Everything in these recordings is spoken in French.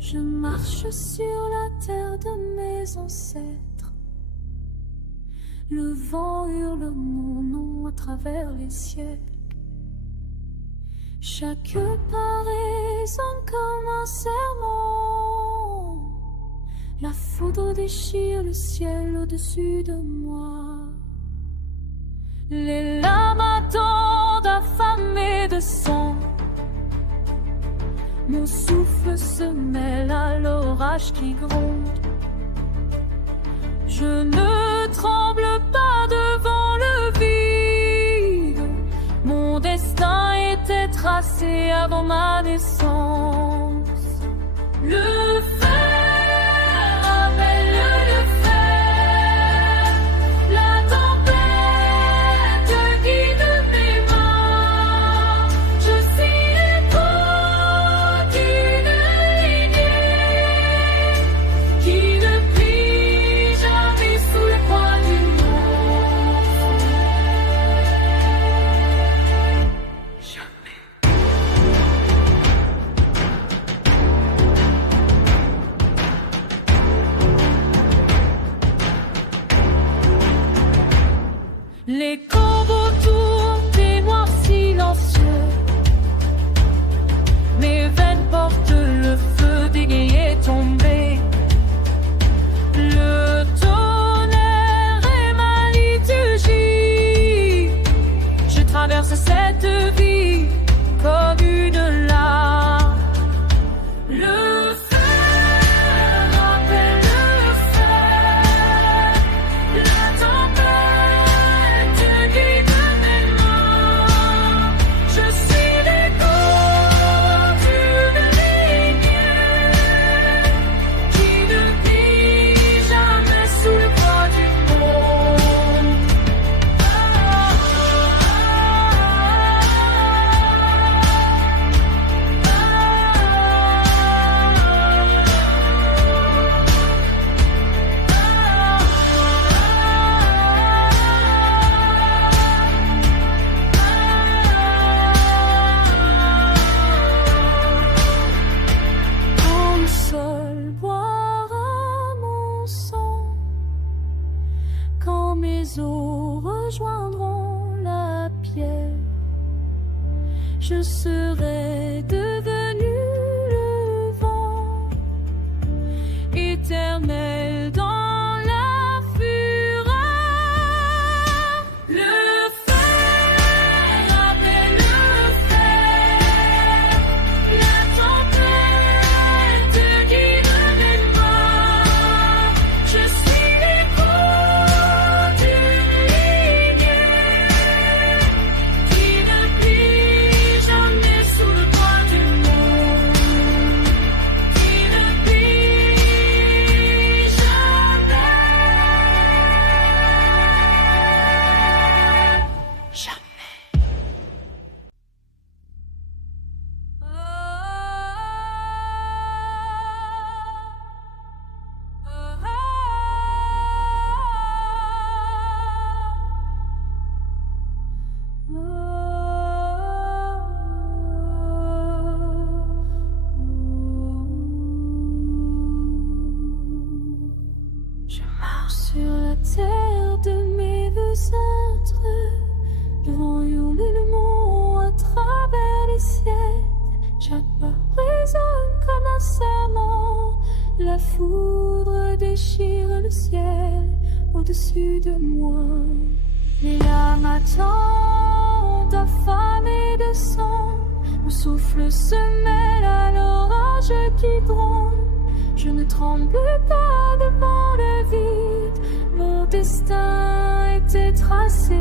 Je marche sur la terre de mes ancêtres. Le vent hurle mon nom à travers les siècles. Chaque pas résonne comme un serment. La foudre déchire le ciel au-dessus de moi. Les larmes attendent affamées de sang. Mon souffle se mêle à l'orage qui gronde. Je ne tremble pas devant le vide. Mon destin était tracé avant ma naissance. Le fer appelle le fer. La tempête guide mes mains. Je suis l'écho d'une lignée qui ne plie jamais sous le poids du monde. Jamais. Les corbeaux tournent des noirs silencieux. Mes veines portent le feu des guerriers tombés. Le tonnerre est ma liturgie. Je traverse cette vie comme une larme. Le fer appelle le fer. La tempête guide mes mains. Je suis l'écho d'une lignée qui ne plie jamais sous le poids du monde. Quand le sol boira mon sang, quand mes os rejoindront la pierre, je serai devenu le vent, éternel dans la fureur. Le fer appelle le fer. La tempête guide mes mains. Je suis l'écho d'une lignée qui ne plie jamais sous le poids du monde. Qui ne plie jamais. Jamais. Je marche sur la terre de mes ancêtres. Le vent hurle le mont à travers les siècles. Chaque pas résonne comme un serment. La foudre déchire le ciel au-dessus de moi. Les larmes attendent affamées de sang. Mon souffle se mêle à l'orage qui gronde. Je ne tremble pas devant le vide. Mon destin était tracé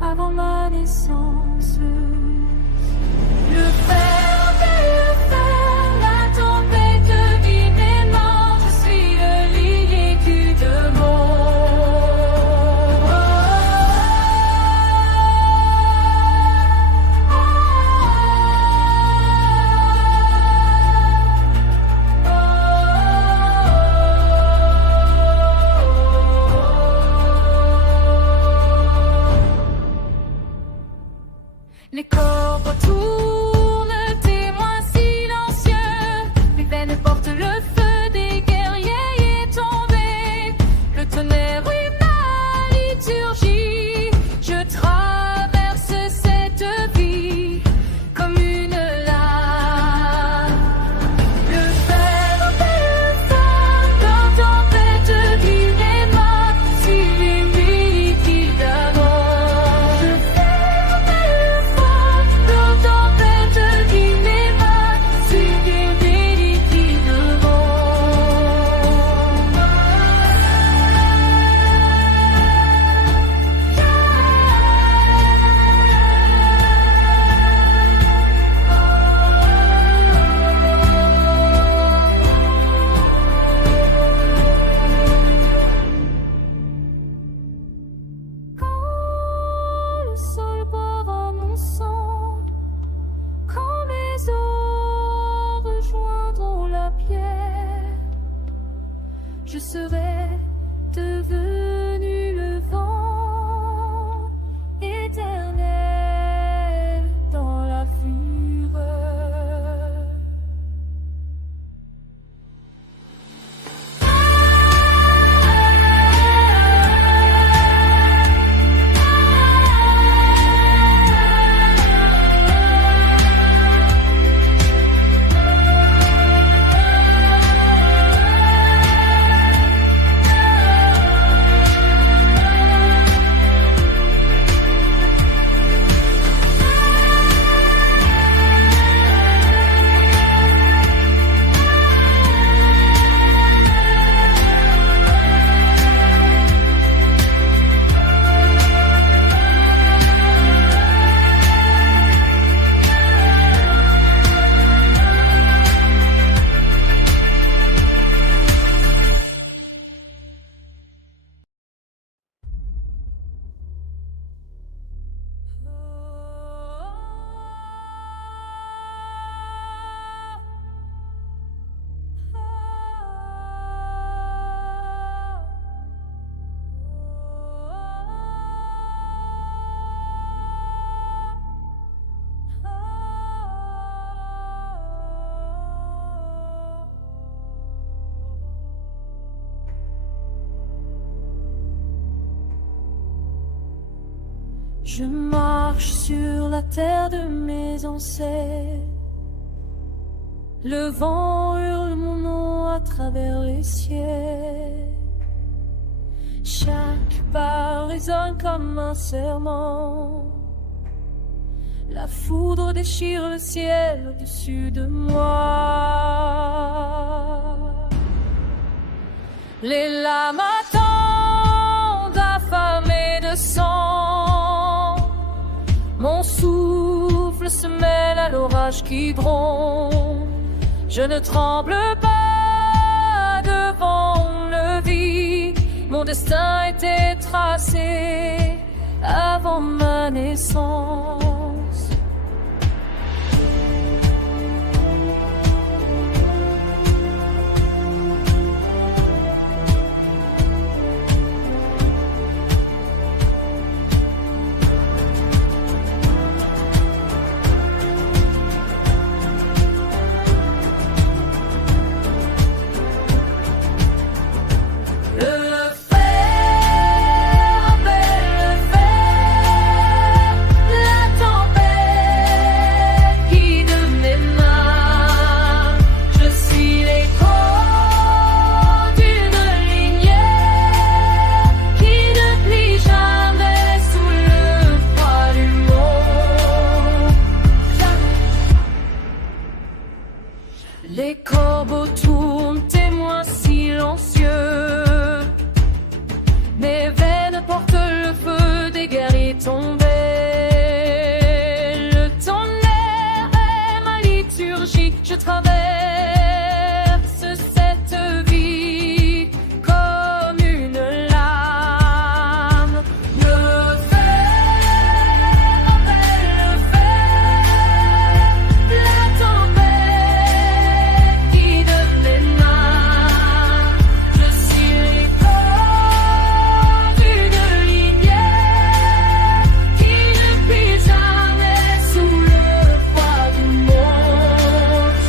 avant ma naissance. Le fer appelle le fer. La tempête vit mes mains. Je suis le lilier qui Les corbeaux tournent serais devenu le vent éternel dans la fureur. Je marche sur la terre de mes ancêtres. Le vent hurle mon nom à travers les cieux. Chaque pas résonne comme un serment. La foudre déchire le ciel au-dessus de moi. Les lames attendent affamées de sang. Mon souffle se mêle à l'orage qui gronde. Je ne tremble pas devant le vide. Mon destin était tracé avant ma naissance. Les corbeaux tournent, témoins silencieux. Mes veines portent le feu des guerriers tombés. Le tonnerre est ma liturgie. Je traverse cette vie comme une lame. Le fer appelle le fer. La tempête guide mes mains. Je suis l'écho d'une lumière qui ne plie jamais sous le poids du monde.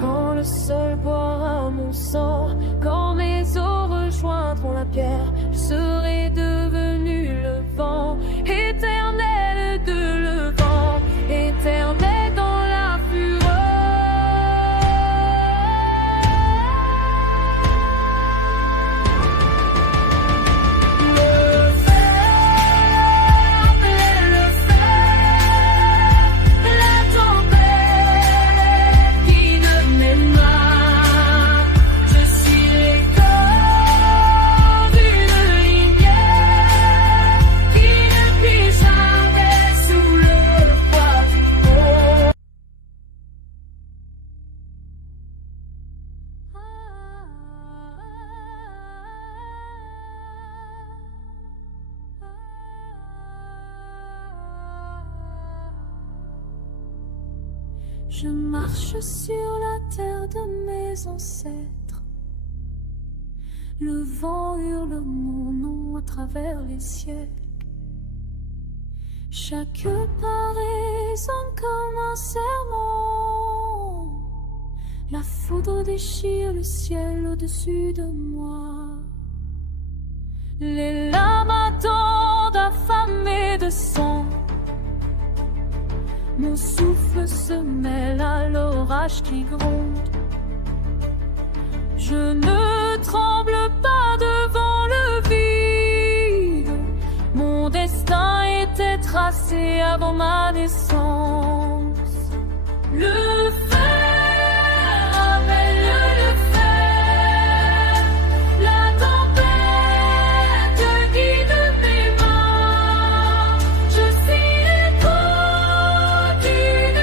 Quand le sol boira mon sang, quand mes os rejoindront la pierre, je serai devenu le vent, éternel de le vent, éternel dans la fureur. Le fer appelle le fer, la tempête guide mes mains. Je suis l'écho d'une lumière qui ne plie jamais sous le poids du monde. Je marche sur la terre de mes ancêtres. Le vent hurle mon nom à travers les ciels. Chaque pas résonne comme un serment. La foudre déchire le ciel au-dessus de moi. Les larmes attendent affamées de sang. Mon souffle se mêle à l'orage qui gronde. Je ne tremble pas devant le vide. Mon destin était tracé avant ma naissance. Le fer appelle le fer. La tempête guide mes mains. Je suis l'écho d'une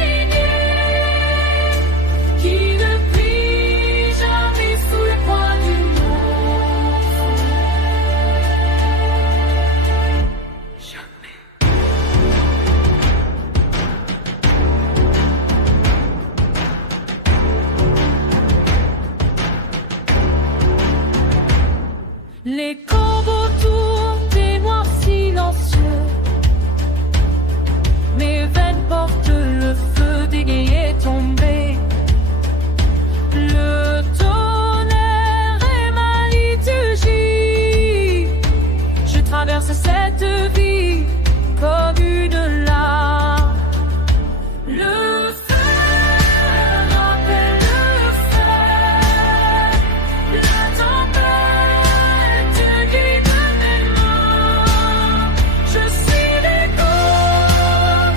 lignée qui ne plie jamais sous le poids du monde. Jamais. Les corbeaux tournent des noirs silencieux. Mes veines portent le feu des guerriers tombés. Le tonnerre est ma liturgie. Je traverse cette vie comme une larme. Le fer appelle le fer. La tempête guide mes mains. Je suis l'écho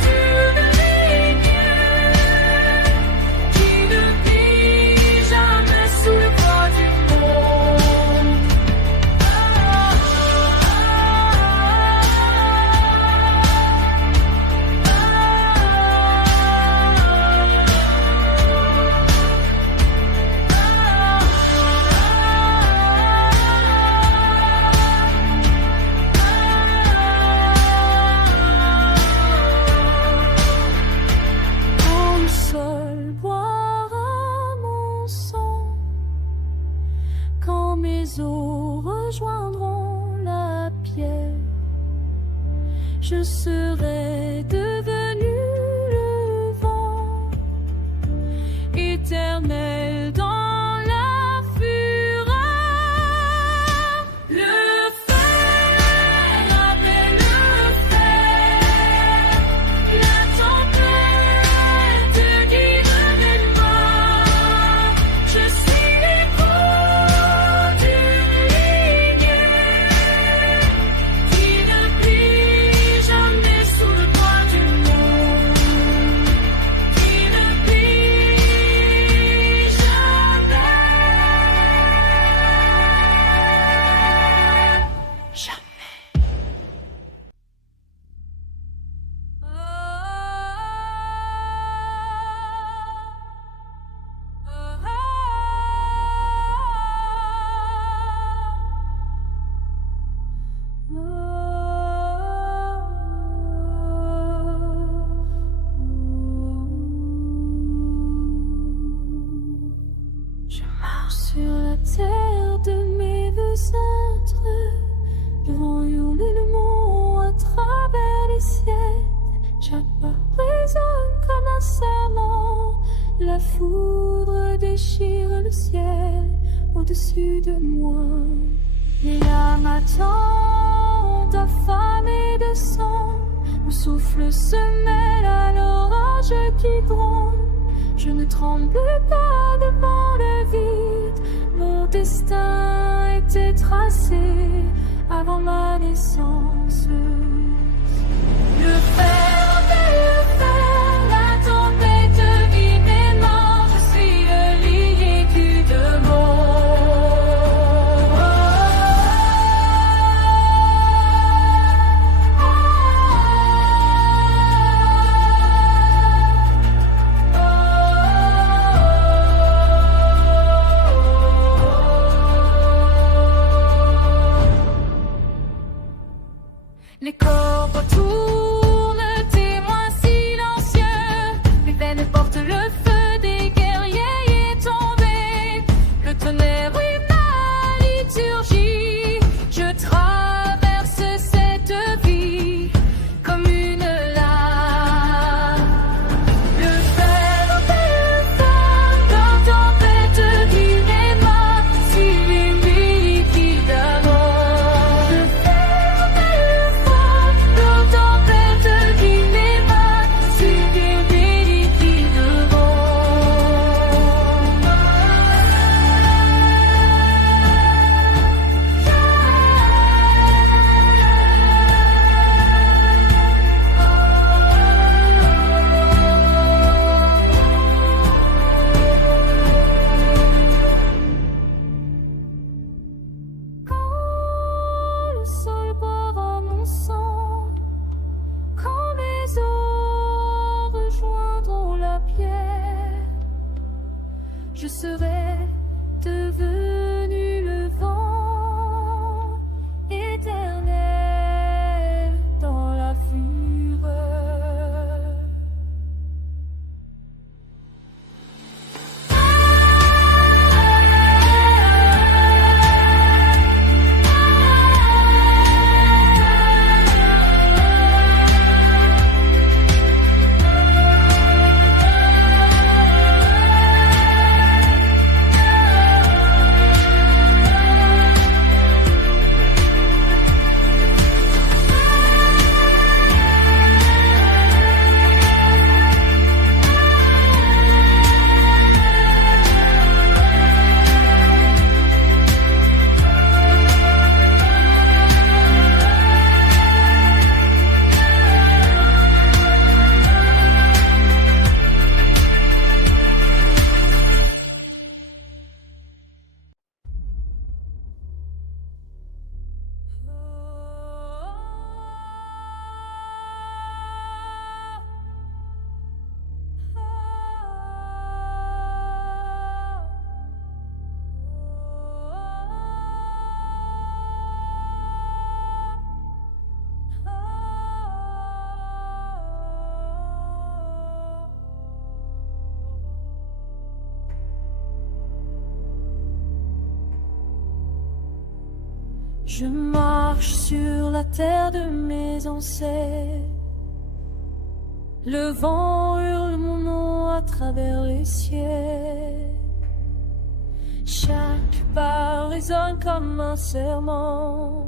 d'une lignée qui ne plie jamais sous le poids du monde. Quand le sol boira mon sang, quand mes os rejoindront la pierre, je serai devenu le vent, éternel dans la fureur. Le fer appelle le fer. La tempête guide mes mains. Je suis l'écho d'une lignée qui ne plie jamais sous le poids du monde. Qui ne plie jamais. Je marche sur la terre de mes ancêtres. Le vent hurle le mont à travers les ciels. Chaque pas résonne comme un serment. La foudre déchire le ciel au-dessus de moi. Les larmes attendent affamées de sang. Mon souffle se mêle à l'orage qui gronde. Je ne tremble pas devant le vide. Mon destin était tracé avant ma naissance. Le fer appelle le fer. La tempête guide mes mains. Je suis le lilier du Les corbeaux tournent je serai devenu le vent éternel dans la fureur. Je marche sur la terre de mes ancêtres. Le vent hurle mon nom à travers les cieux. Chaque pas résonne comme un serment.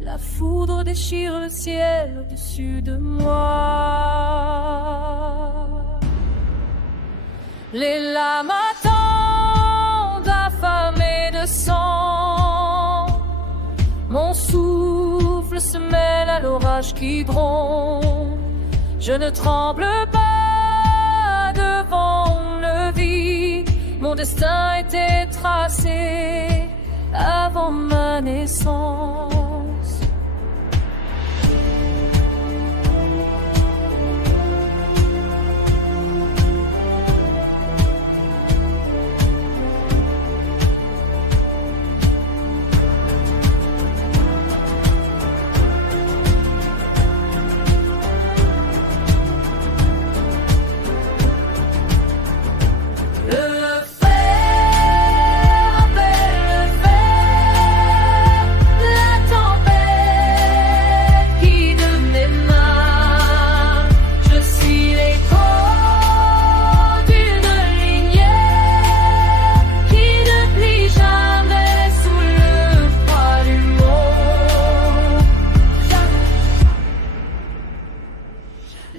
La foudre déchire le ciel au-dessus de moi. Les lames attendent affamées de sang. Mon souffle se mêle à l'orage qui gronde. Je ne tremble pas devant le vide. Mon destin était tracé avant ma naissance.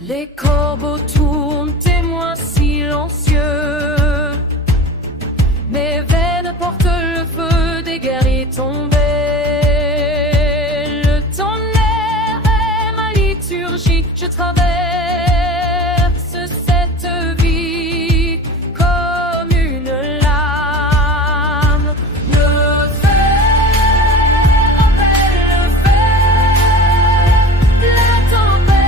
Les corbeaux tournent, témoins silencieux. Mes veines portent le feu des guerriers tombés. Le tonnerre est ma liturgie. Je traverse cette vie comme une lame. Le fer appelle le fer. La tempête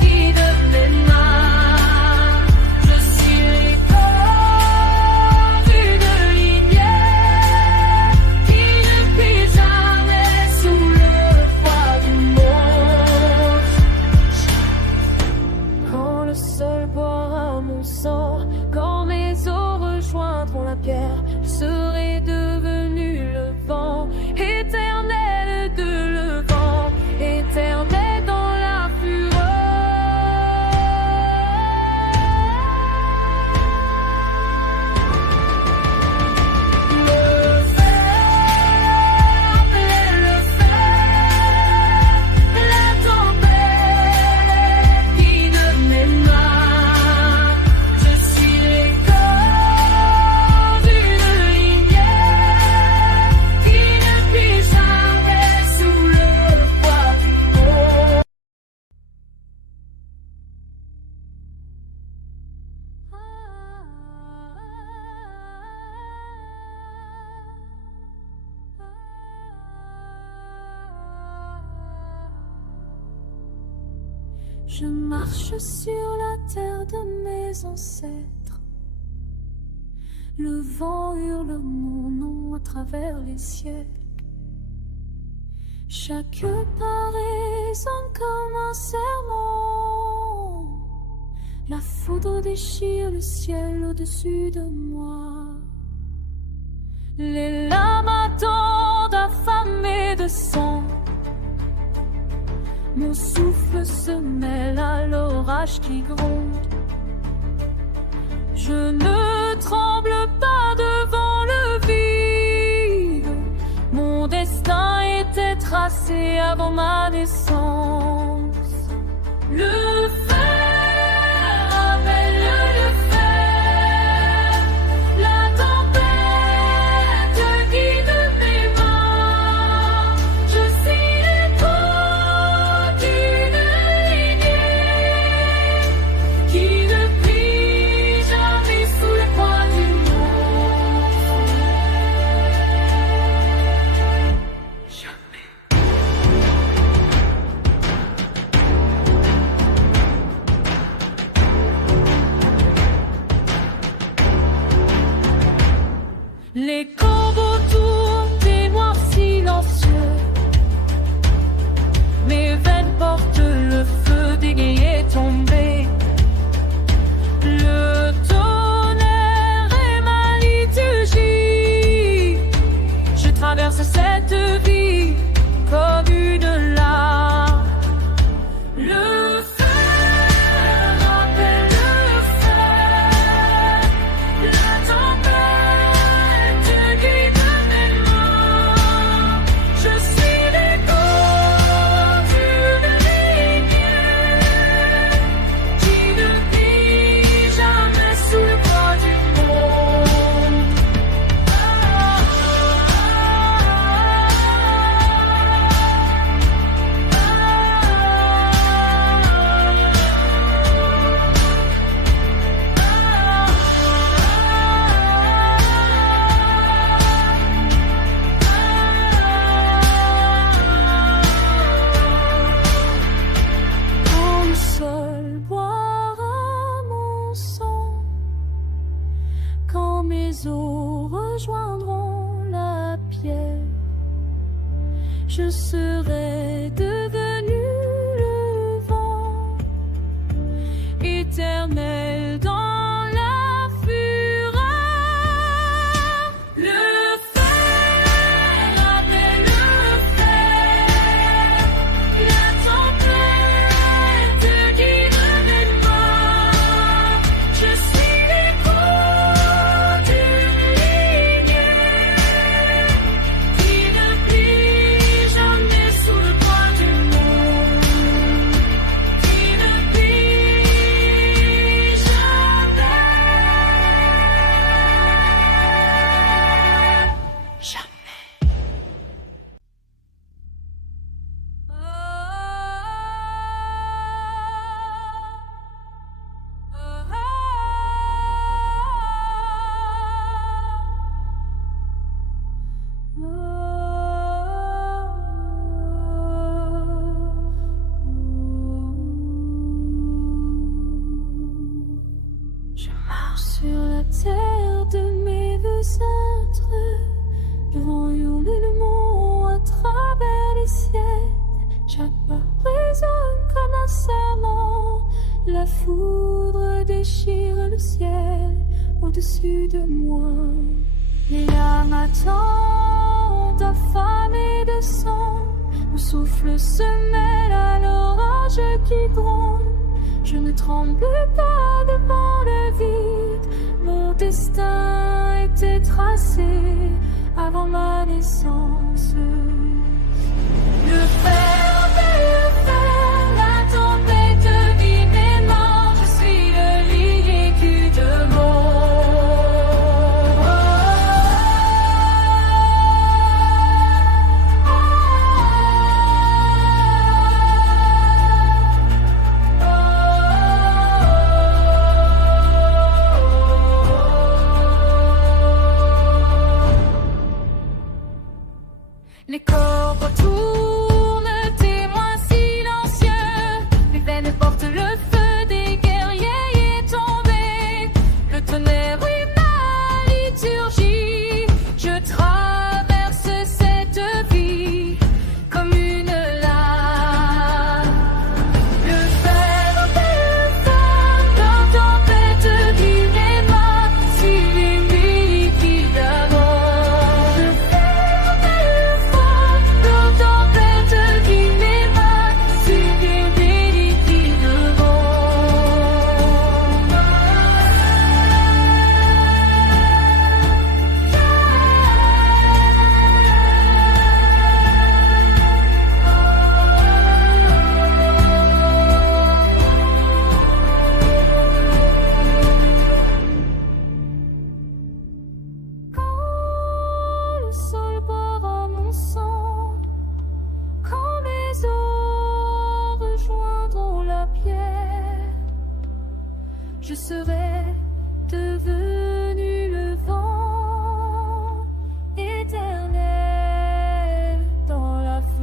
guide mes mains. Je suis l'écho d'une lumière qui ne plie jamais sous le froid du monde. Quand le sol boira mon sang, quand mes os rejoindront la pierre, je serai devenu le vent éternel de le vent éternel dans la fureur. Le fer appelait le fer, la tempête guide mes mains. Je suis l'écho d'une lumière qui ne plie jamais sous le froid du monde. Je marche sur la terre de mes ancêtres. Le vent hurle mon nom à travers les siècles. Chaque pas résonne comme un serment. La foudre déchire le ciel au-dessus de moi. Les larmes attendent affamées de sang. Mon souffle se mêle à l'orage qui gronde. Je ne tremble pas devant le vide. Mon destin était tracé avant ma naissance. Le fer appelle le fer. La tempête guide mes mains. Je suis l'écho d'une lignée qui ne plie jamais sous le poids du monde. Jamais. Les corbeaux tournent des noirs silencieux. Mes veines portent le feu des guerriers tombés. Le tonnerre est ma liturgie. Je traverse cette vie comme une larme. Le fer appelle le fer. La tempête guide mes mains. Je suis l'écho d'une lignée qui ne plie jamais sous le poids du monde. Quand le sol boira mon sang, quand mes os rejoindront la pierre, je serai devenu le vent, éternel dans la fureur. Le fer appelle le fer. La tempête guide mes mains. Je suis l'écho d'une lignée qui ne plie jamais sous le poids du monde. Qui ne plie jamais. Je marche sur la terre de mes ancêtres. Le vent hurle le mont à travers les siècles. Chaque pas résonne comme un serment. La foudre déchire le ciel au-dessus de moi. Les larmes attendent affamées de sang. Mon souffle se mêle à l'orage qui gronde. Je ne tremble pas devant le vide. Mon destin était tracé avant ma naissance. Le fer appelle le fer. La tempête guide mes mains. Je suis le lirier qui Les corps retournent serais devenu le vent éternel dans la fureur.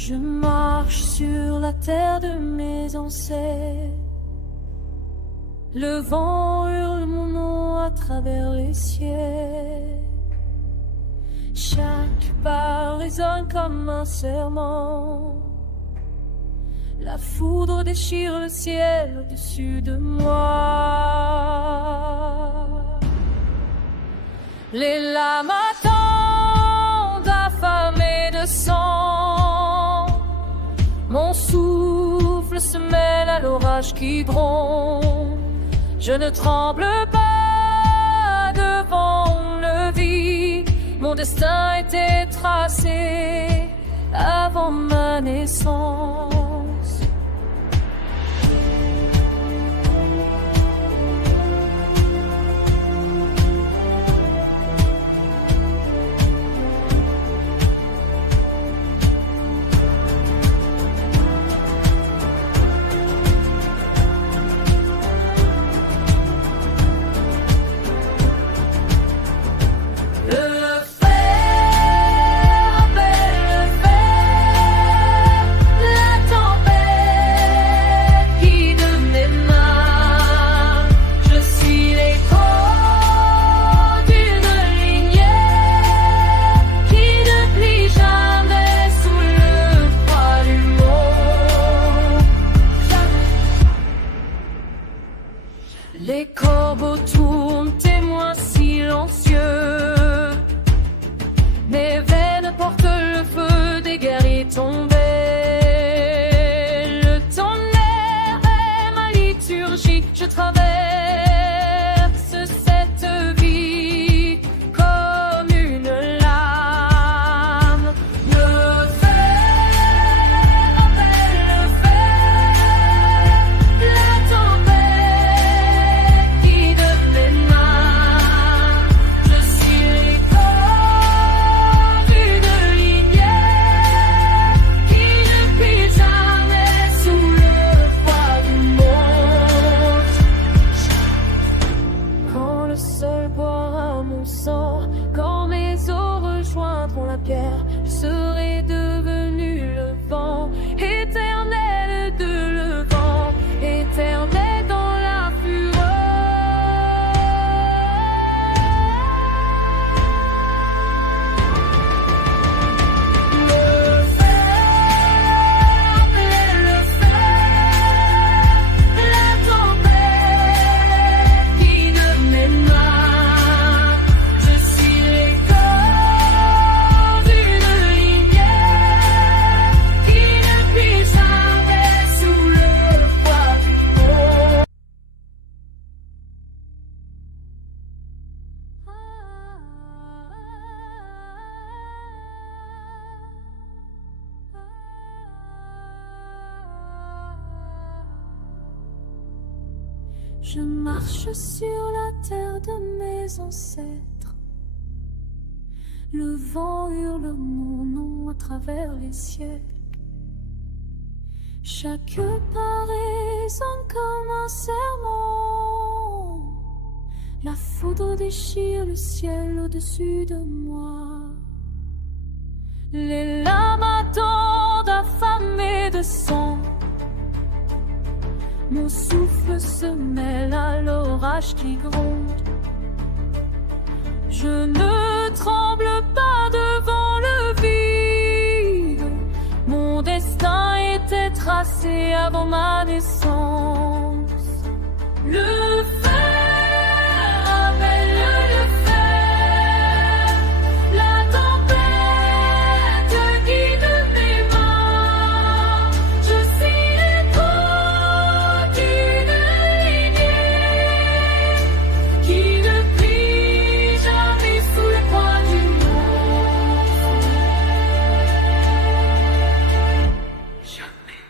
Je marche sur la terre de mes ancêtres. Le vent hurle mon nom à travers les cieux. Chaque pas résonne comme un serment. La foudre déchire le ciel au-dessus de moi. Les lames attendent affamées de sang. Mon souffle se mêle à l'orage qui gronde. Je ne tremble pas devant le vide. Mon destin était tracé avant ma naissance. Les corbeaux tournent, témoins silencieux. Mes veines portent le feu des guerriers tombés. Le tonnerre est ma liturgie. Je traverse cette vie comme une lame. Le fer appelle le fer. La tempête guide mes mains. Je suis l'écho d'une lignée qui ne plie jamais sous le froid du monde. Quand le sol boira mon sang, quand mes os rejoindront la pierre, je serai devenu le vent, éternel de le vent, éternel dans la fureur. Le fer appelait le fer, la tempête guide mes mains. Je suis l'écho d'une lignée qui ne plie jamais sous le froid du monde. Je marche sur la terre de mes ancêtres. Le vent hurle mon nom à travers les ciels. Chaque pas résonne comme un serment. La foudre déchire le ciel au-dessus de moi. Les larmes attendent affamées de sang. Mon souffle se mêle à l'orage qui gronde. Je ne tremble pas devant le vide. Mon destin était tracé avant ma naissance. Le fer appelle le fer. La tempête guide mes mains. Je suis l'écho d'une lignée qui ne plie jamais sous le poids du monde. Jamais.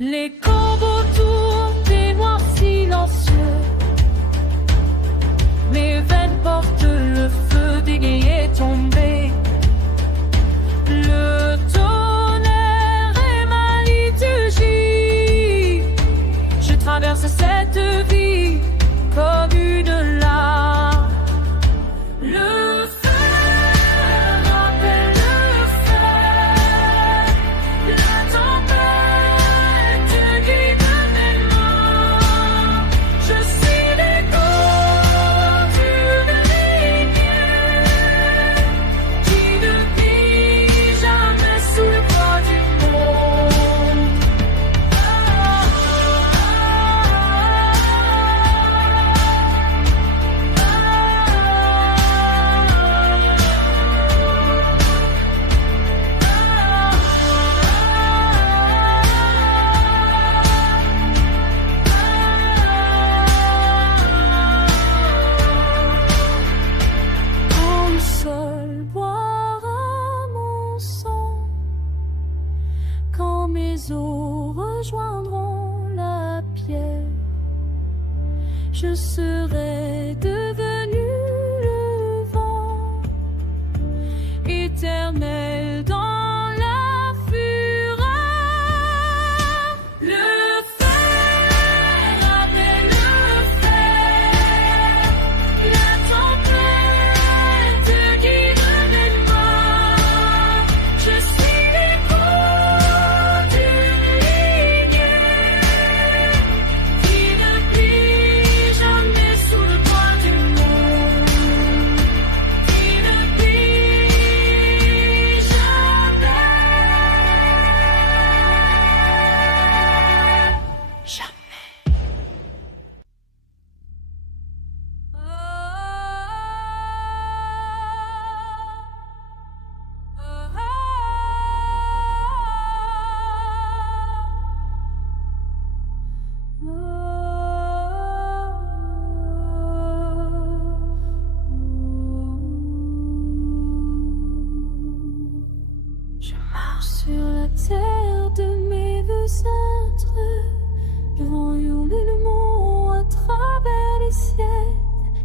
Les corbeaux tournent des noirs silencieux. Mes veines portent le feu dégayé tombé. Le tonnerre est ma liturgie. Je traverse cette vie comme une larme. Le fer appelle le fer. La tempête guide mes mains. Je suis l'écho d'une lignée qui ne plie jamais sous le poids du monde. Quand le sol boira mon sang, quand mes os rejoindront la pierre, je serai devenu le vent, éternel dans la fureur. Le fer appelle le fer. La tempête guide mes mains. Je suis l'écho d'une lignée qui ne plie jamais sous le poids du monde. Qui ne plie jamais. Jamais. Je marche sur la terre de mes ancêtres. Le vent hurle le mont à travers les ciels.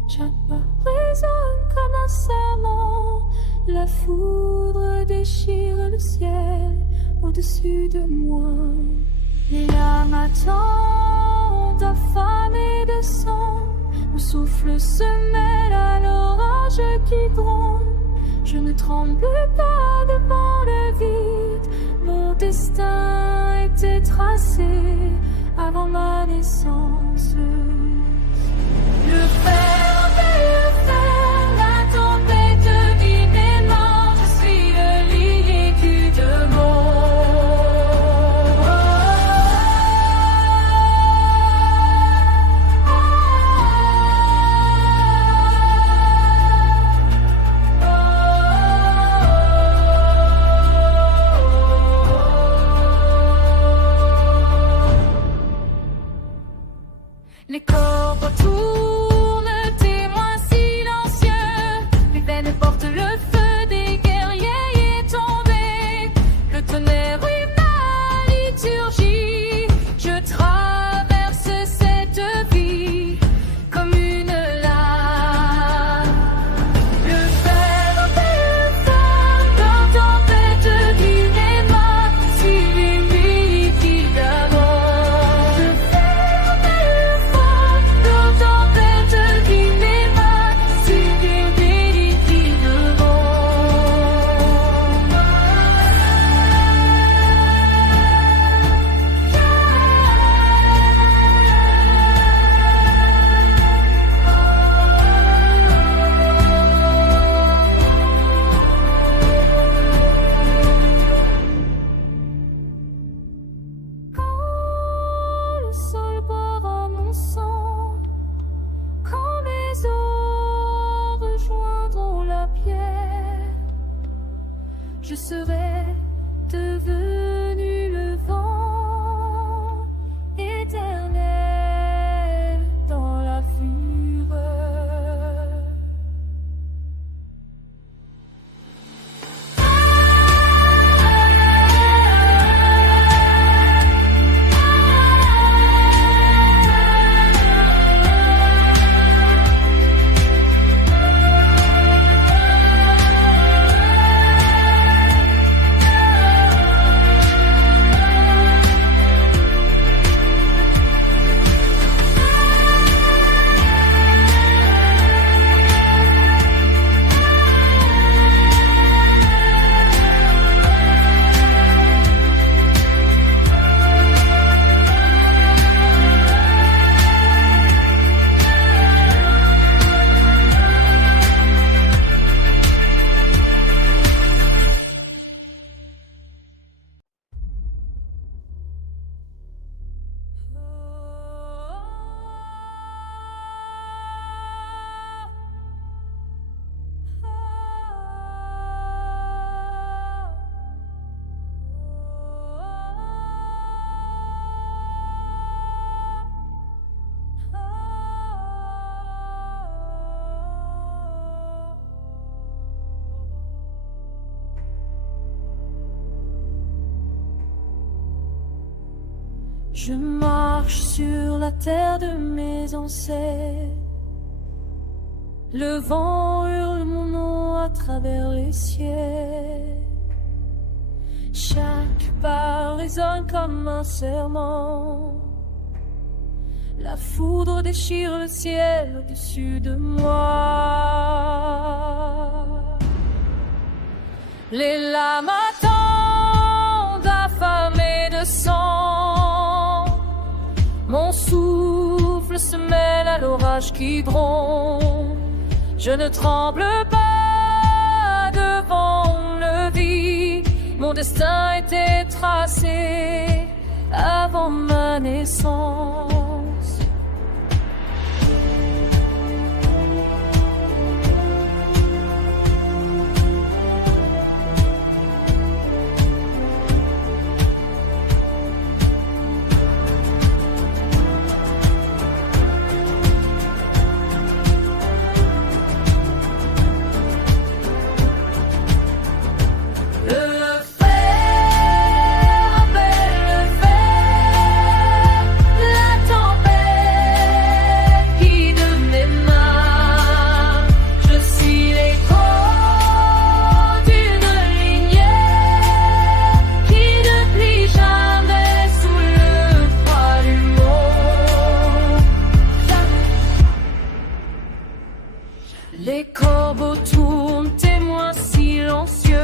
Chaque pas résonne comme un serment. La foudre déchire le ciel au-dessus de moi. Les larmes attendent affamées de sang. Mon souffle se mêle à l'orage qui gronde. Je ne tremble pas devant le vide. Mon destin était tracé avant ma naissance. Le fer appelle le fer. La tempête dit mes mains. Je suis le lignée qui Les corbeaux tournent je serai devenu le vent éternel dans la fureur. Je marche sur la terre de mes ancêtres. Le vent hurle mon nom à travers les cieux. Chaque pas résonne comme un serment. La foudre déchire le ciel au-dessus de moi. Les lames attendent affamées de sang. Mon souffle se mêle à l'orage qui gronde. Je ne tremble pas devant le vide. Mon destin était tracé avant ma naissance. Les corbeaux tournent, témoins silencieux.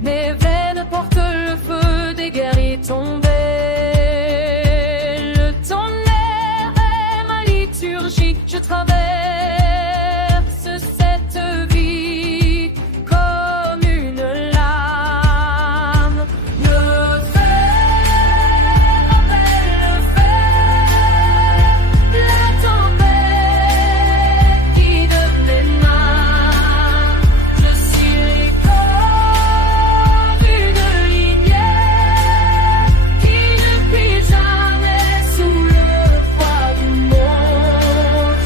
Mes veines portent le feu des guerriers tombés. Le tonnerre est ma liturgie. Je traverse cette vie comme une lame. Le fer appelle le fer. La tempête guide mes mains. Je suis les corps d'une lignée qui ne plie jamais sous le poids du monde.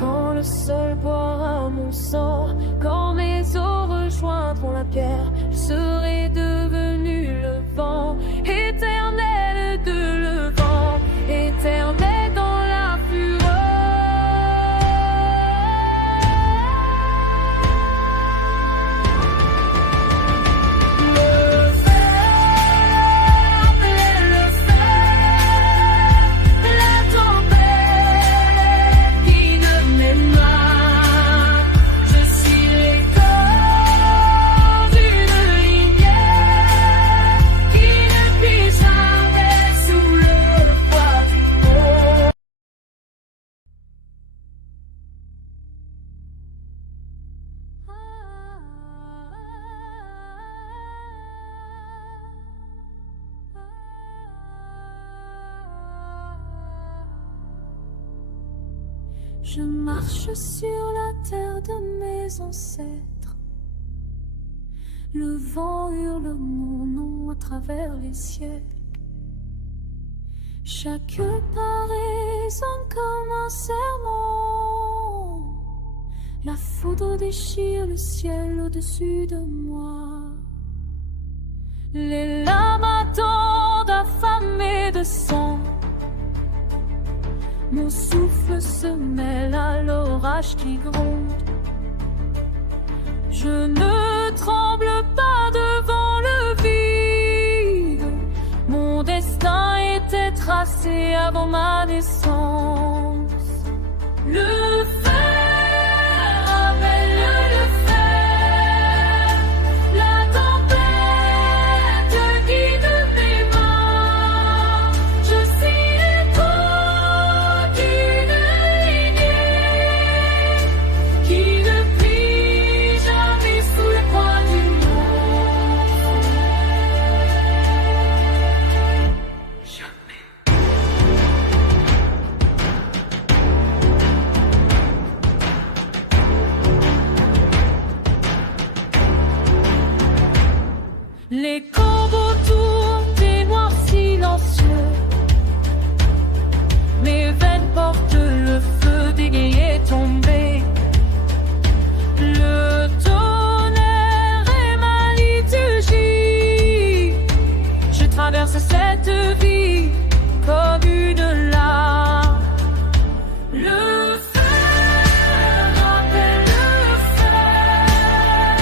Quand le sol boira mon sang, quand mes os rejoindront la pierre, je serai devenu le vent éternel de le vent éternel dans la fureur. Le fer appelle le fer. La tempête guide mes mains. Je suis les corps d'une lignée qui ne plie jamais sous le poids du monde. Je marche sur la terre de mes ancêtres. Le vent hurle mon nom à travers les siècles. Chaque pas résonne comme un serment. La foudre déchire le ciel au-dessus de moi. Les larmes attendent affamées de sang. Mon souffle se mêle à l'orage qui gronde. Je ne tremble pas devant le vide. Mon destin était tracé avant ma naissance. Le fer appelle le fer. La tempête guide mes mains. Je suis l'écho d'une lignée qui ne plie jamais sous le poids du monde. Jamais. Les corbeaux tournent des noirs silencieux. Mes veines portent le feu des guerriers tombés. Le tonnerre est ma liturgie. Je traverse cette vie comme une larme. Le fer appelle le fer.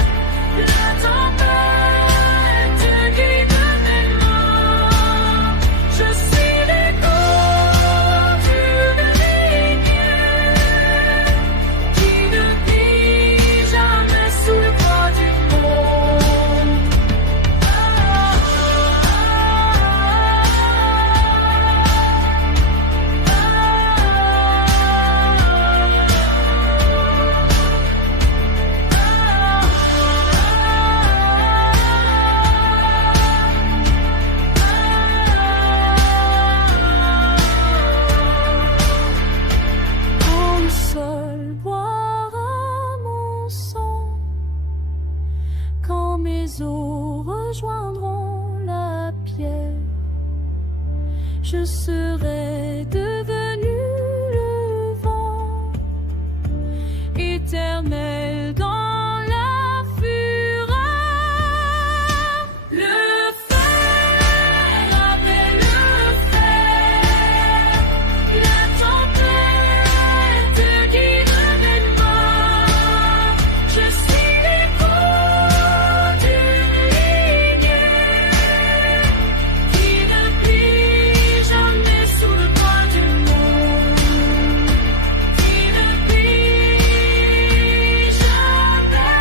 La tempête guide mes mains. Je suis l'écho d'une lignée qui ne plie jamais sous le poids du monde. Quand le sol boira mon sang, quand mes os rejoindront la pierre, je serai devenu le vent, éternel dans la fureur. Le fer appelle le fer. La tempête guide mes mains. Je suis l'écho d'une lignée qui ne plie jamais sous le poids du monde. Qui ne plie jamais.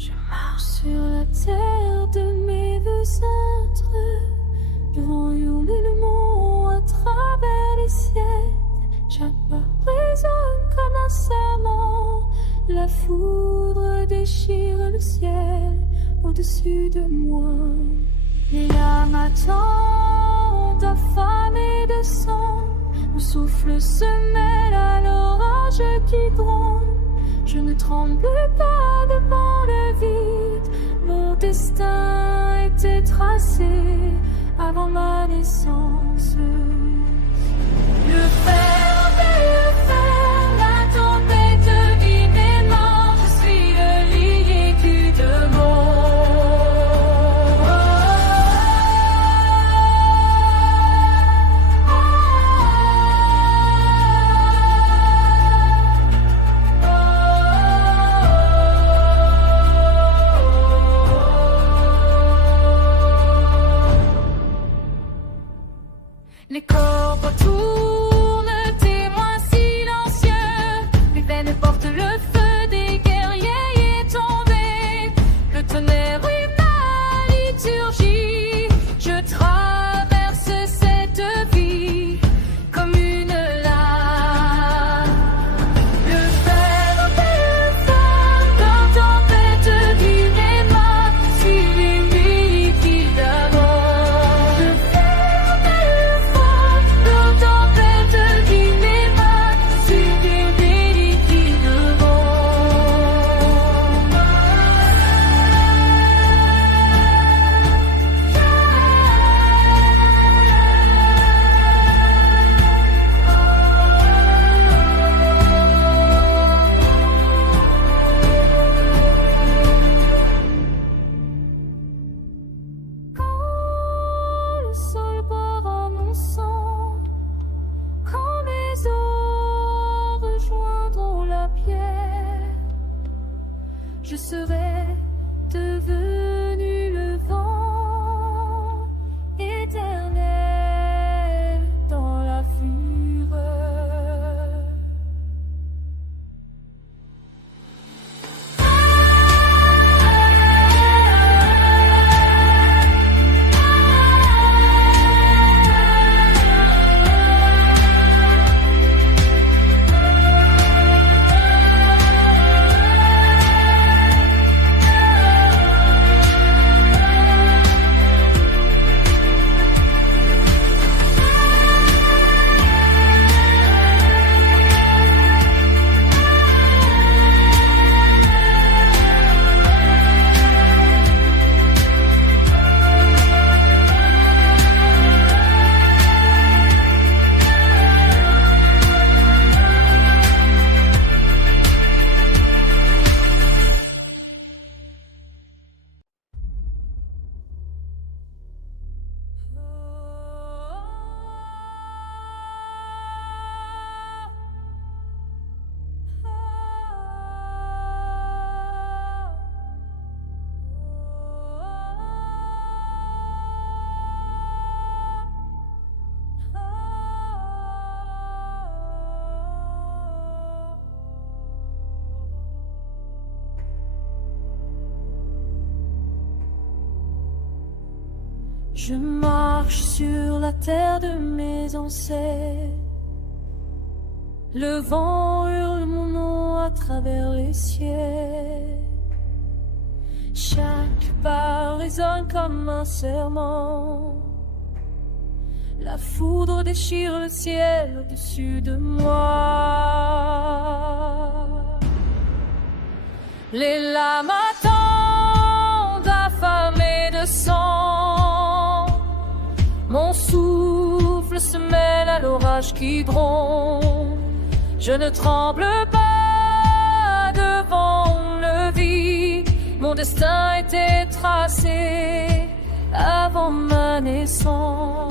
Je marche sur la terre de mes ancêtres. Le vent hurle le mont à travers les siècles. Chaque pas résonne comme un serment. La foudre déchire le ciel au-dessus de moi. Les larmes attendent affamées de sang. Mon souffle se mêle à l'orage qui gronde. Je ne tremble pas devant le vide. Mon destin était tracé avant ma naissance. Le fer appelle le fer. La tempête vit mes mains. Je suis le lilier qui demande. Les corbeaux tournent, témoins silencieux. Les veines portent le feu des guerriers sang. Quand mes os rejoindront la pierre, je serai devenu le vent éternel dans la fureur. Je marche sur la terre de mes ancêtres. Le vent hurle mon nom à travers les cieux. Chaque pas résonne comme un serment. La foudre déchire le ciel au-dessus de moi. Les lames attendent affamées de sang. Mon souffle se mêle à l'orage qui gronde. Je ne tremble pas devant le vide. Mon destin était tracé avant ma naissance.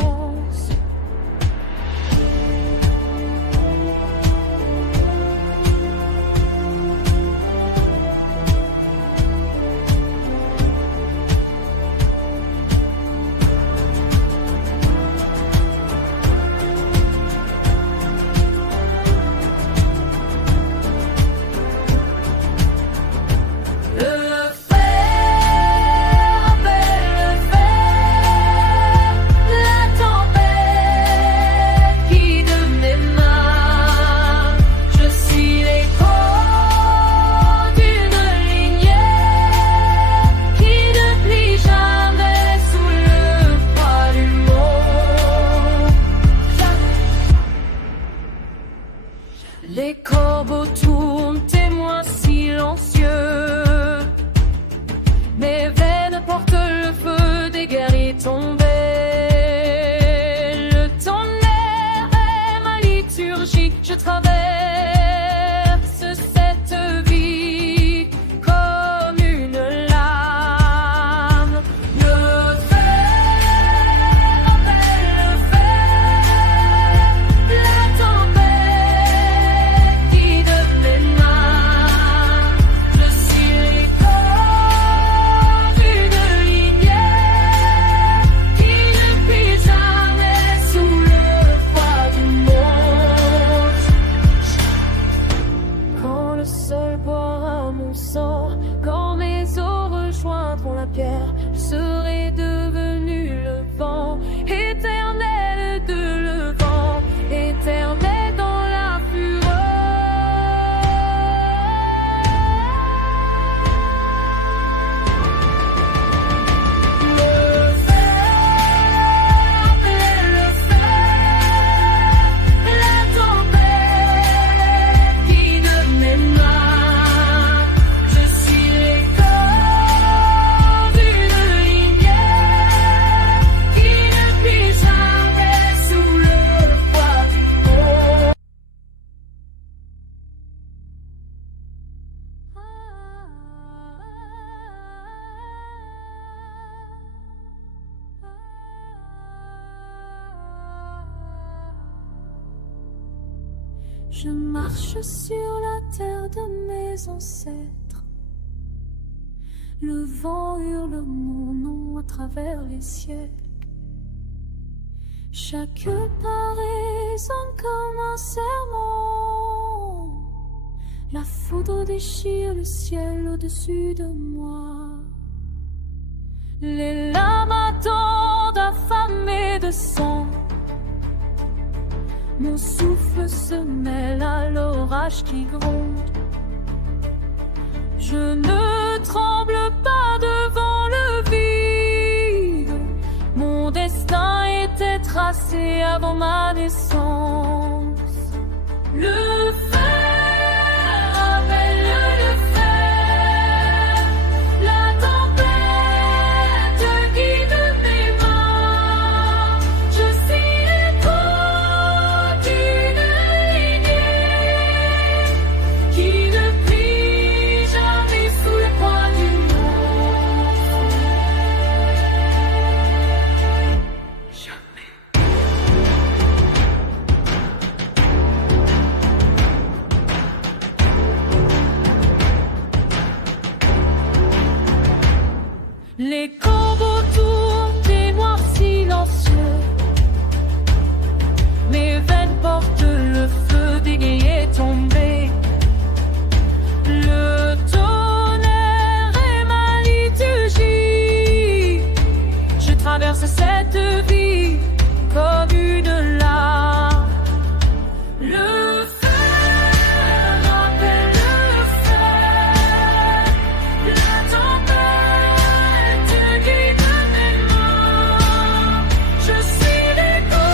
Les corbeaux tournent, témoins silencieux. Mes veines portent le feu des guerriers tombés. Le tonnerre est ma liturgie. Je traverse cette vie comme une lame. Le feu appelle le feu. La tempête guide mes mains. Je suis les corps d'une lignée qui Je marche sur la terre de mes ancêtres. Le vent hurle mon nom à travers les ciels. Chaque pas résonne comme un serment. La foudre déchire le ciel au-dessus de moi. Les larmes attendent affamées de sang. Mon souffle se mêle à l'orage qui gronde. Je ne tremble pas devant le vide. Mon destin était tracé avant ma naissance. Le fer appelle le fer. La tempête guide mes mains. Je suis l'écho d'une lignée qui ne plie jamais sous le poids du monde. Jamais. Les corbeaux tournent des noirs silencieux. Mes veines portent le feu des guerriers tombés. Le tonnerre est ma liturgie. Je traverse cette vie comme une larme. Le fer appelle le fer. La tempête guide mes mains. Je suis l'écho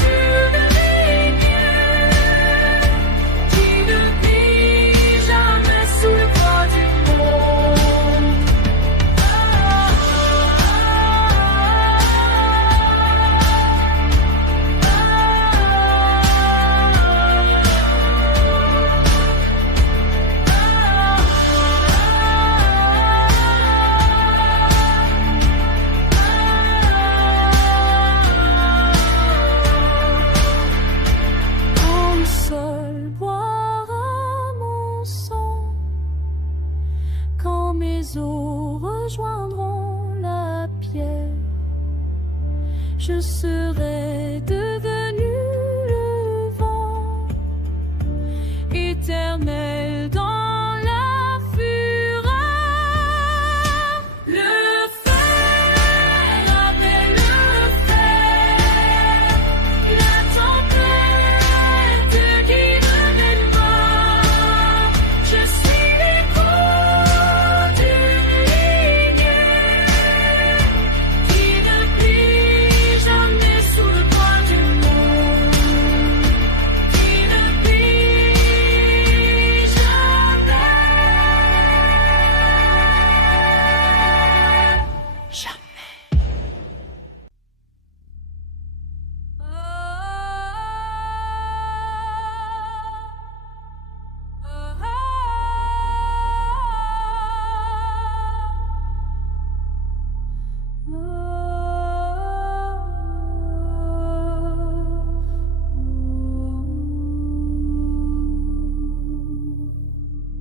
d'une lignée qui ne plie jamais sous le poids du monde. Quand le sol boira mon sang, quand mes os rejoindront la pierre, je serai devenu le vent, éternel dans la fureur. Le fer appelle le fer. La tempête guide mes mains. Je suis l'écho d'une lignée qui ne plie jamais sous le poids du monde. Qui ne plie jamais.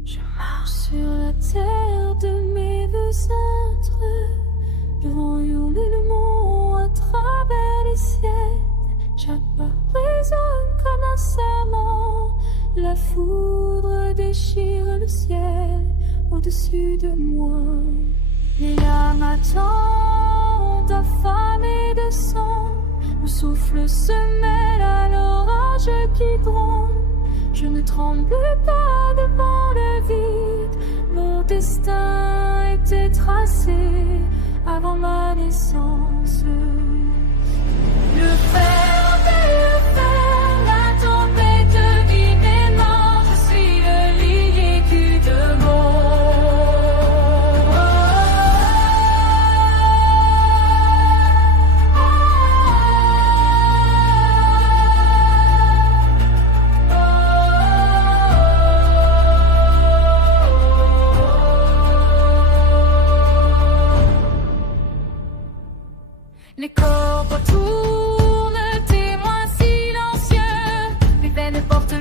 Je marche sur la terre de mes ancêtres. Le vent hurle le mont à travers les siècles. Chaque pas résonne comme un serment. La foudre déchire le ciel au-dessus de moi. Les larmes attendent affamées de sang. Mon souffle se mêle à l'orage qui gronde. Je ne tremble pas devant le vide. Mon destin était tracé avant ma naissance. Le fer appelle le fer. La tempête guide mes mains. Je suis le lilier qui Les corbeaux tournent, témoins silencieux. Les veines portent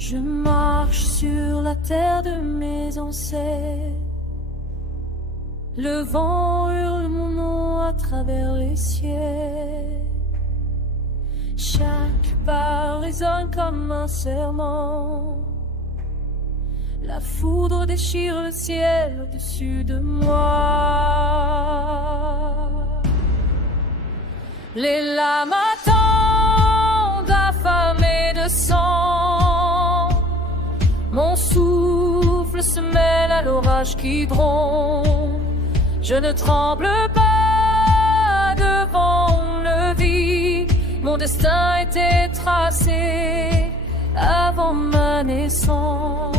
Je marche sur la terre de mes ancêtres. Le vent hurle mon nom à travers les cieux. Chaque pas résonne comme un serment. La foudre déchire le ciel au-dessus de moi. Les lames attendent affamées de sang. Mon souffle se mêle à l'orage qui gronde. Je ne tremble pas devant le vide. Mon destin était tracé avant ma naissance.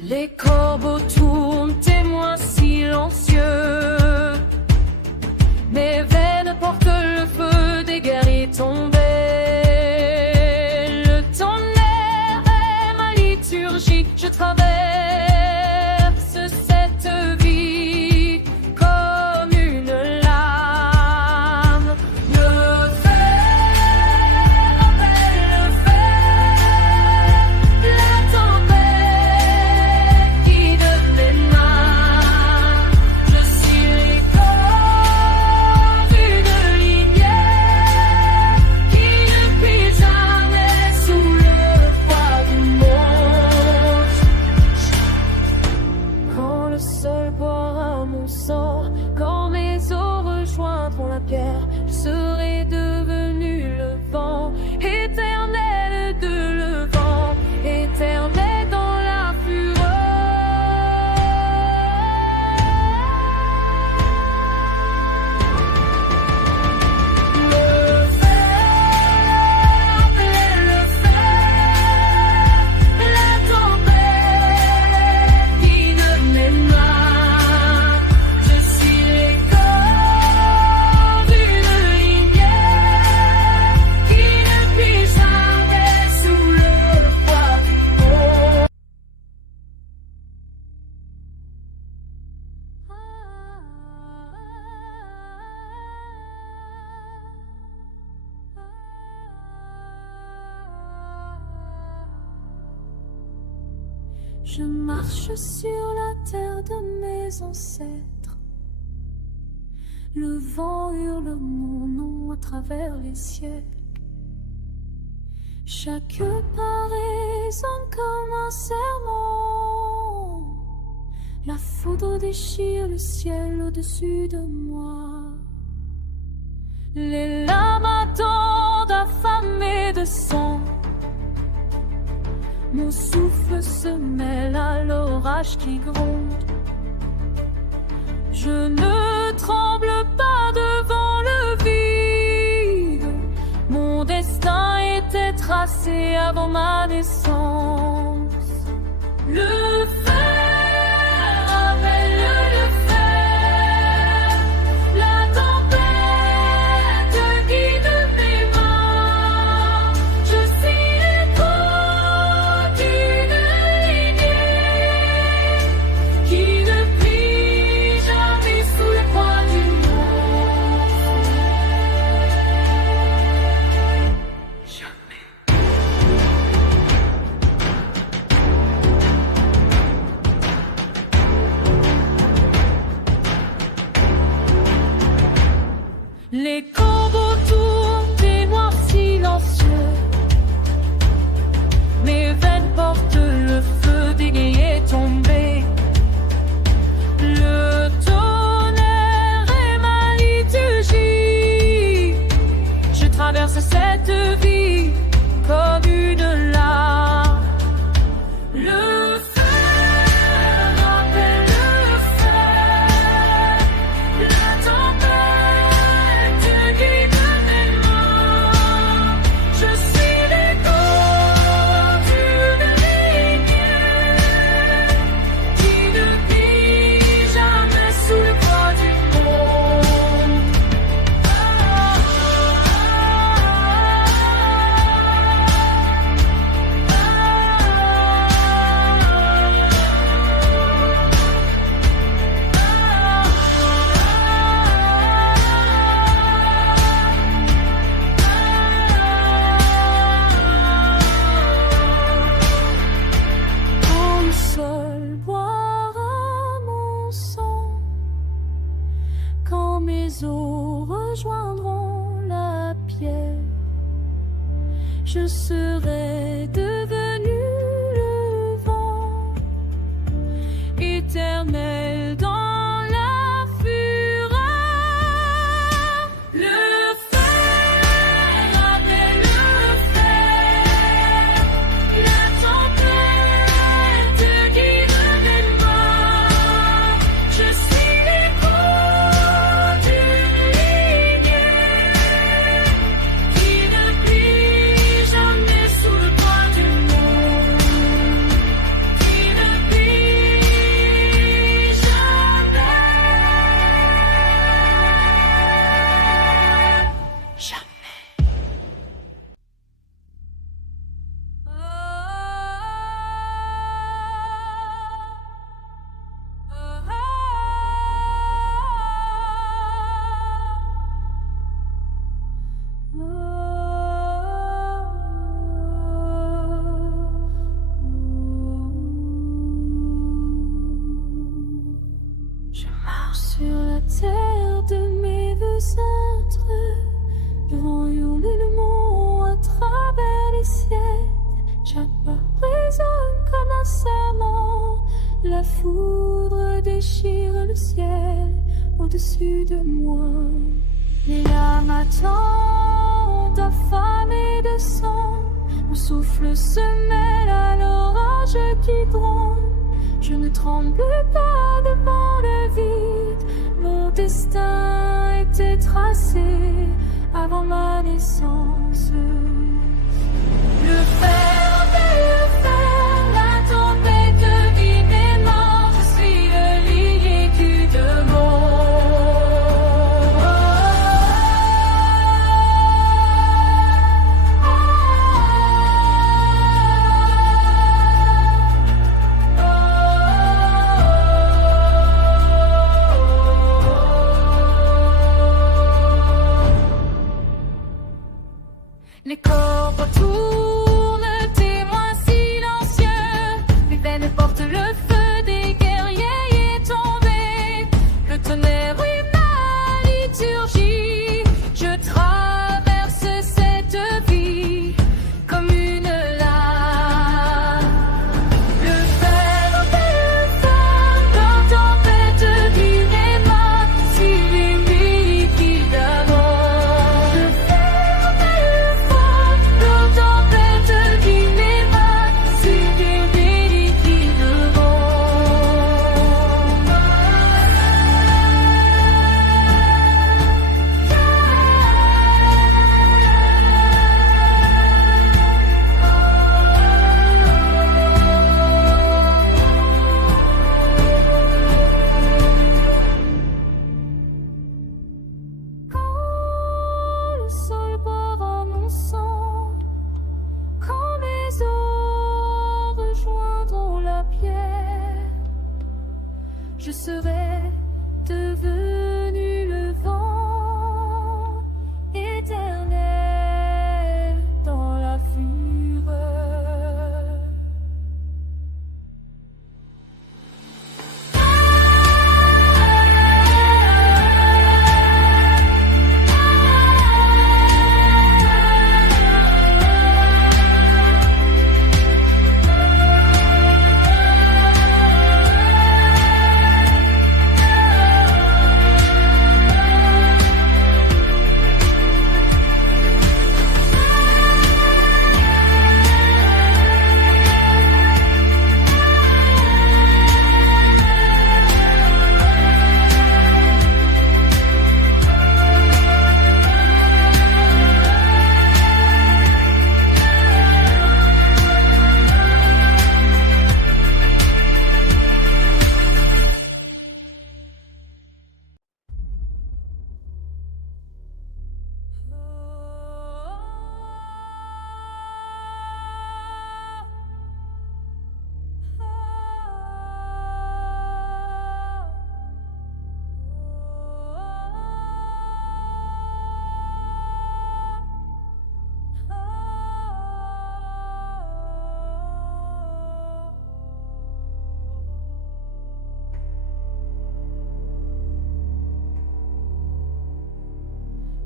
Les corbeaux tournent, témoins silencieux. Mes veines portent le feu des guerriers tombés. Le tonnerre est ma liturgie. Je traverse cette vie comme une lame. Le fer appelle le fer. La tempête guide mes mains. Je suis les corps d'une lignée qui ne plie jamais sous le poids du monde. Quand le sol boira mon sang, quand mes os rejoindront la pierre, je serai devenu le vent, éternel de le vent, éternel dans la fureur. Le fer appelle le fer, la tempête guide mes mains. Je suis les corps d'une lignée qui ne plie jamais sous le poids du monde. Je marche sur la terre de mes ancêtres. Le vent hurle mon nom à travers les cieux. Chaque pas résonne comme un serment. La foudre déchire le ciel au-dessus de moi. Les lames attendent affamées de sang. Mon souffle se mêle à l'orage qui gronde. Je ne tremble pas devant le vide. Mon destin était tracé avant ma naissance. Le fer appelle le fer. La tempête guide mes mains. Je suis l'écho d'une lignée qui ne plie jamais sous le poids du monde. Jamais. je serai devenu le vent éternel dans la fureur. Le fer appelle le fer, la tempête guide mes pas. Je suis l'écho d'une lignée qui ne plie jamais sous le poids du monde, qui ne plie jamais. Je marche sur la terre de mes vœux cintres, le vent hurle le mont à travers les siècles. Chaque pas résonne comme un serment, la foudre déchire le ciel au-dessus de moi. Les lames attendent affamées de sang, mon souffle se mêle à l'orage qui gronde. Je ne tremble pas devant le vide, mon destin était tracé avant ma naissance. Le fer, la tempête vit mes mains, je suis le lilier du Les corps tournent, témoins silencieux, mes veines portent le feu des guerriers tombés. Le tonnerre est ma liturgie, je traverse cette vie comme une lame. Le fer, la tempête vit mes mains, si les nuits qui d'avant. Le fer, la tempête vit mes mains, si les nuits qui Quand le sol boira mon sang, quand mes os rejoindront la pierre, je serai devenu le vent éternel dans la fureur.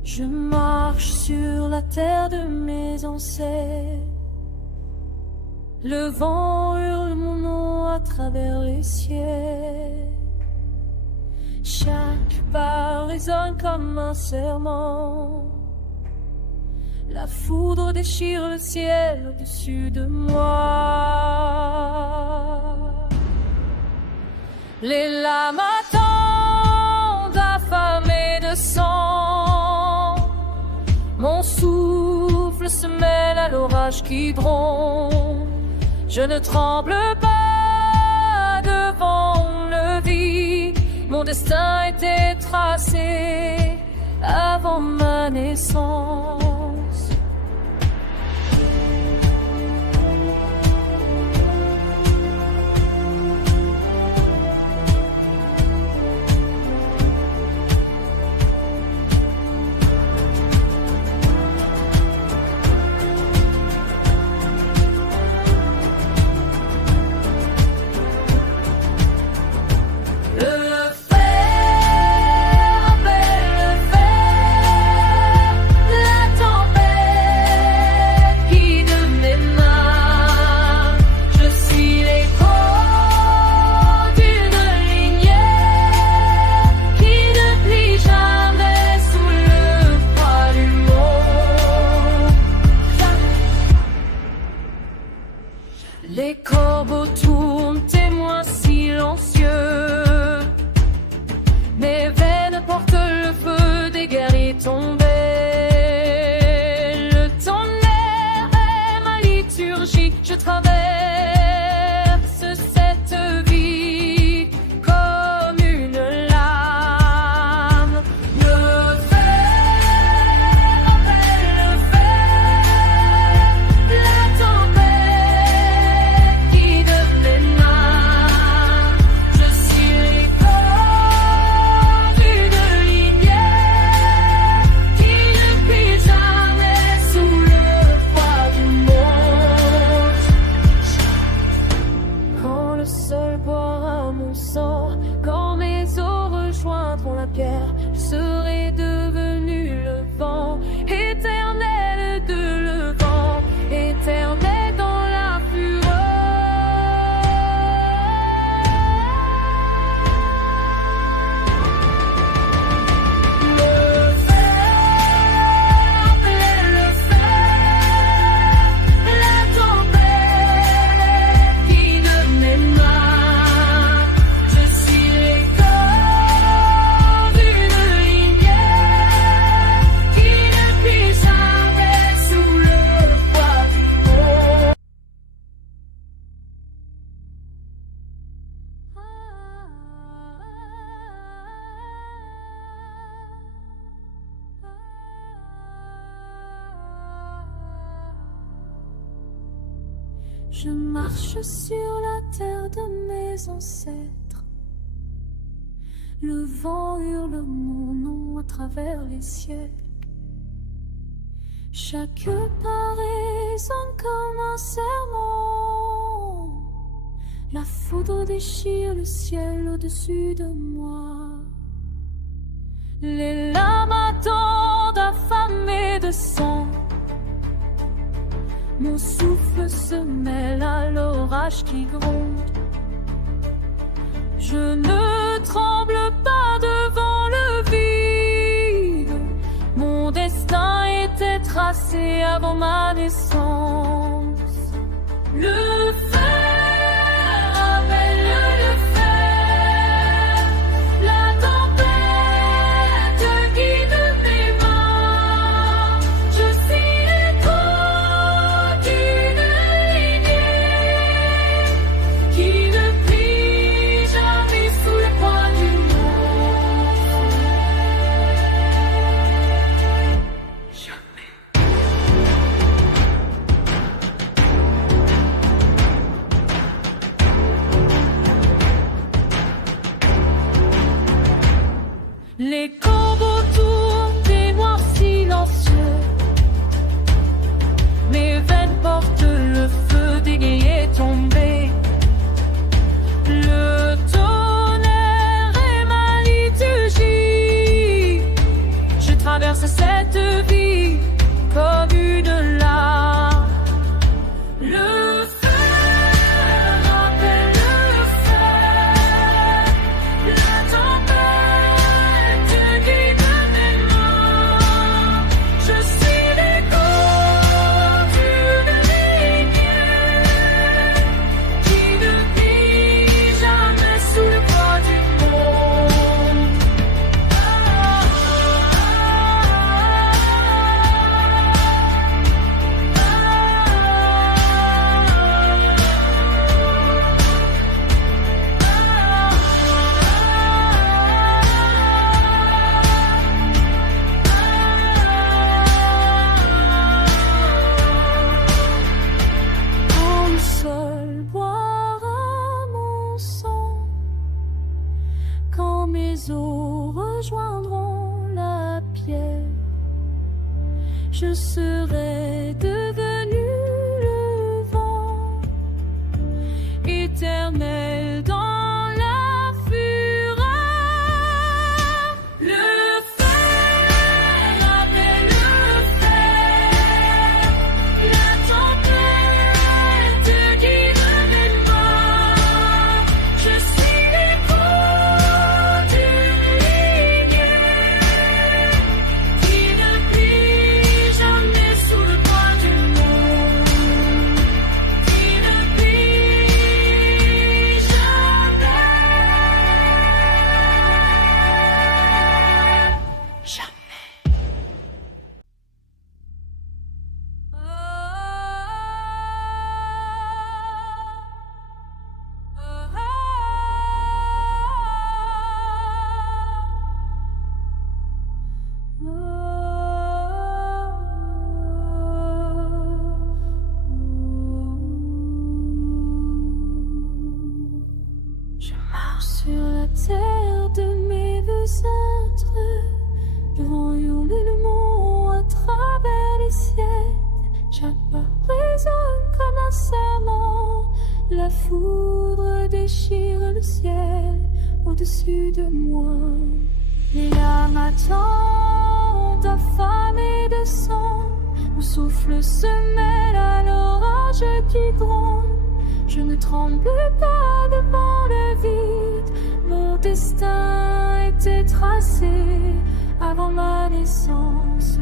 Je marche sur la terre de mes ancêtres. Le vent hurle mon nom à travers les cieux. Chaque pas résonne comme un serment. La foudre déchire le ciel au-dessus de moi. Les lames attendent affamées de sang. Mon souffle se mêle à l'orage qui gronde. Je ne tremble pas devant le vide. Mon destin était tracé avant ma naissance. Les corbeaux tournent, témoins silencieux. Mes veines portent le feu des guerriers tombés. Le tonnerre est ma liturgie. Je traverse cette vie comme une lame. Le fer appelle le fer. La tempête guide mes mains. Je suis l'écho d'une lumière qui ne plie jamais sous le poids du monde. Quand le sol boira mon sang, quand mes os rejoindront la pierre, je serai devenu le vent, éternel de le vent, éternel dans la fureur. Le fer appelle le fer, la tempête guide mes mains. Je suis l'écho d'une lumière qui ne plie jamais sous le poids du monde. Je marche sur la terre de mes ancêtres. Le vent hurle mon nom à travers les siècles. Chaque pas résonne comme un serment. La foudre déchire le ciel au-dessus de moi. Les lames attendent affamées de sang. Mon souffle se mêle à l'orage qui gronde. Je ne tremble pas devant le vide. Mon destin était tracé avant ma naissance. Le fer appelle le fer. La tempête guide mes mains. Je suis l'écho d'une lignée qui ne plie jamais sous le poids du monde. Jamais. rejoindront la pierre. Je serai devenu le vent éternel dans la fureur. Le fer appelle le fer, la tempête guide mes pas. Je suis l'écho d'une lignée qui ne plie jamais sous le poids du monde, qui ne plie jamais. Je marche sur la terre de mes ancêtres. Le vent hurle le mont à travers les siècles. Chaque pas résonne comme un serment. La foudre déchire le ciel au-dessus de moi. Les lames attendent affamées de sang. Mon souffle se mêle à l'orage qui gronde. Je ne tremble pas devant le vide. Mon destin était tracé avant ma naissance.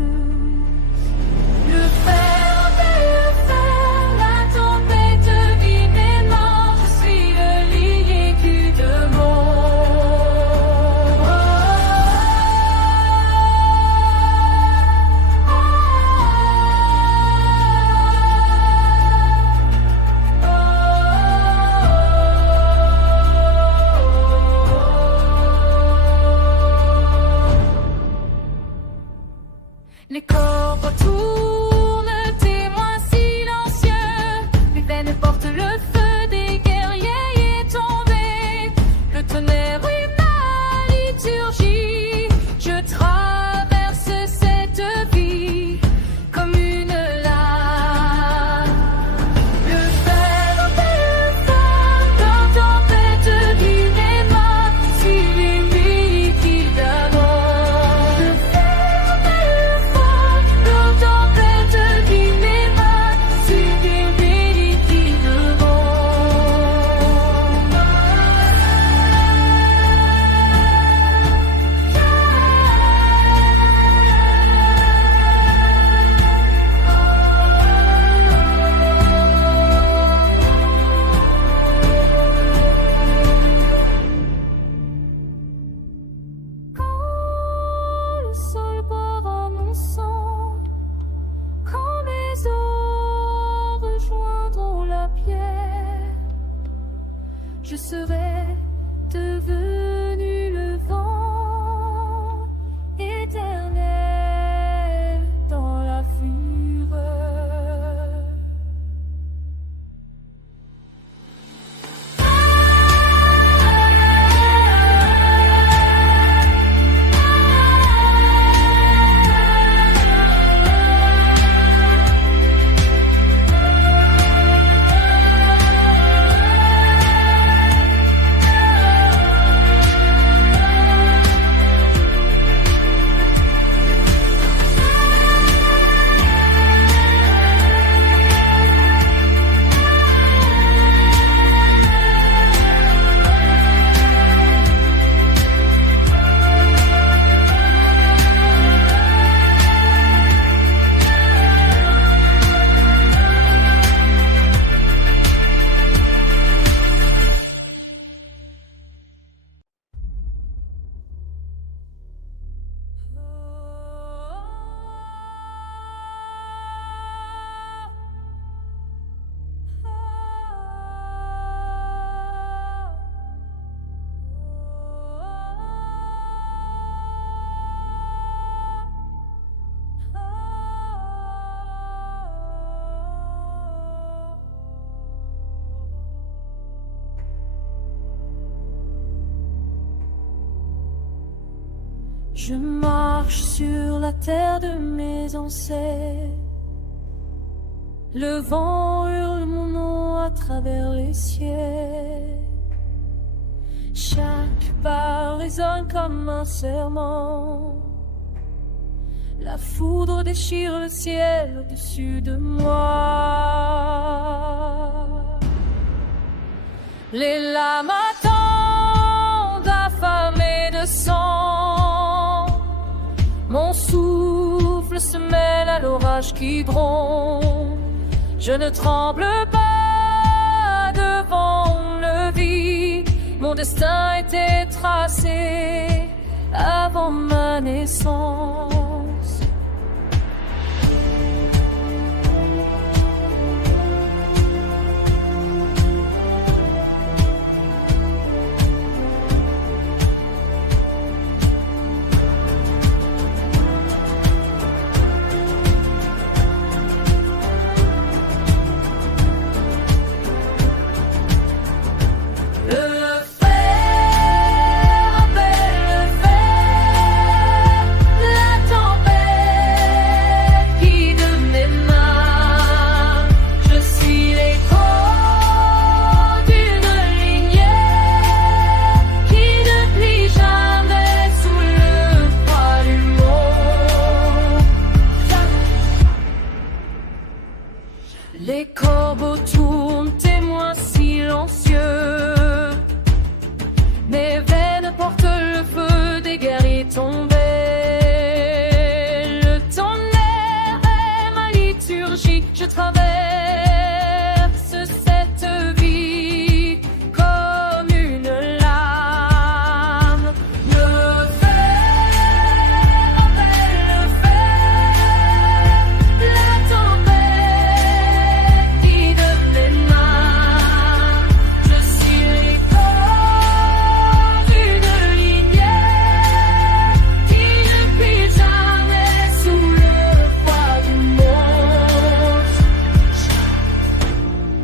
Le fer appelle le fer, la tempête vit mes mains. Je suis le lilier qui demande. Les corps retournent, témoins silencieux. Les veines portent le feu des guerriers tombés. Le tonnerre et ma liturgie. Je traverse cette vie comme une lame. Le fer appelle le fer, la tempête vit mes mains. Suis les pays qui d'abord. Le fer appelle le fer, la tempête vit mes mains. Suis les pays qui devant. Quand le sol boira mon sang, quand mes os rejoindront la pierre, je serai devenu le vent éternel dans la fureur. Je marche sur la terre de mes ancêtres. Le vent hurle mon nom à travers les cieux. Chaque pas résonne comme un serment. La foudre déchire le ciel au-dessus de moi. Les lames attendent affamées de sang. Mon souffle se mêle à l'orage qui gronde. Je ne tremble pas devant le vide. Mon destin était tracé avant ma naissance. Les corbeaux tournent, témoins silencieux. Mes veines portent le feu des guerriers tombés. Le tonnerre est ma liturgie. Je traverse cette vie comme une lame. Le fer appelle le fer. La tempête guide mes mains. Je suis l'écho d'une lignée qui ne plie jamais sous le poids du monde.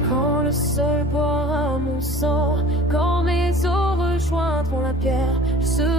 Quand le sol boira mon sang, quand mes os rejoindront la pierre, je serai